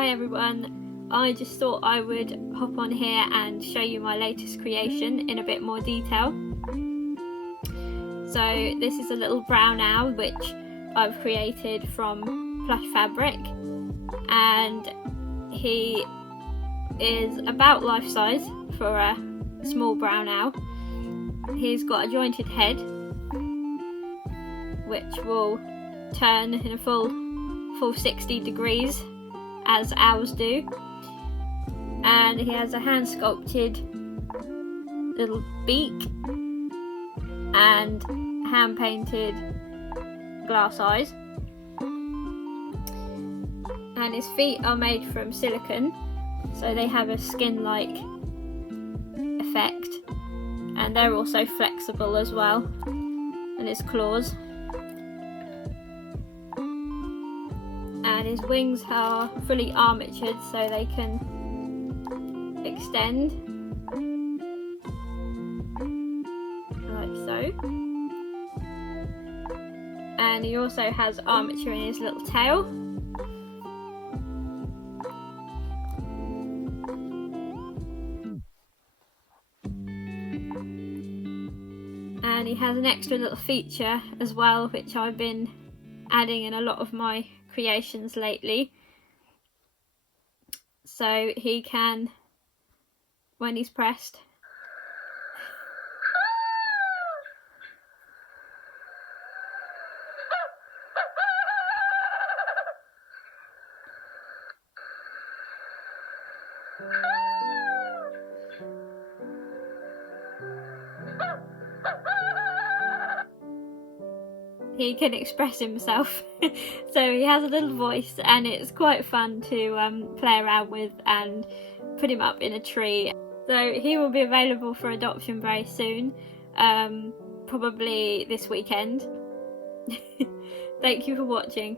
Hi everyone, I just thought I would hop on here and show you my latest creation in a bit more detail. So this is a little brown owl which I've created from plush fabric, and he is about life size for a small brown owl. He's got a jointed head which will turn in a full 60 degrees as owls do, and he has a hand sculpted little beak and hand painted glass eyes, and his feet are made from silicone, so they have a skin-like effect, and they're also flexible as well, and his claws. And his wings are fully armatured, so they can extend like so. And he also has armature in his little tail. And he has an extra little feature as well, which I've been adding in a lot of my creations lately. So he can, when he's pressed, he can express himself. So he has a little voice, and it's quite fun to play around with and put him up in a tree. So he will be available for adoption very soon, probably this weekend. Thank you for watching.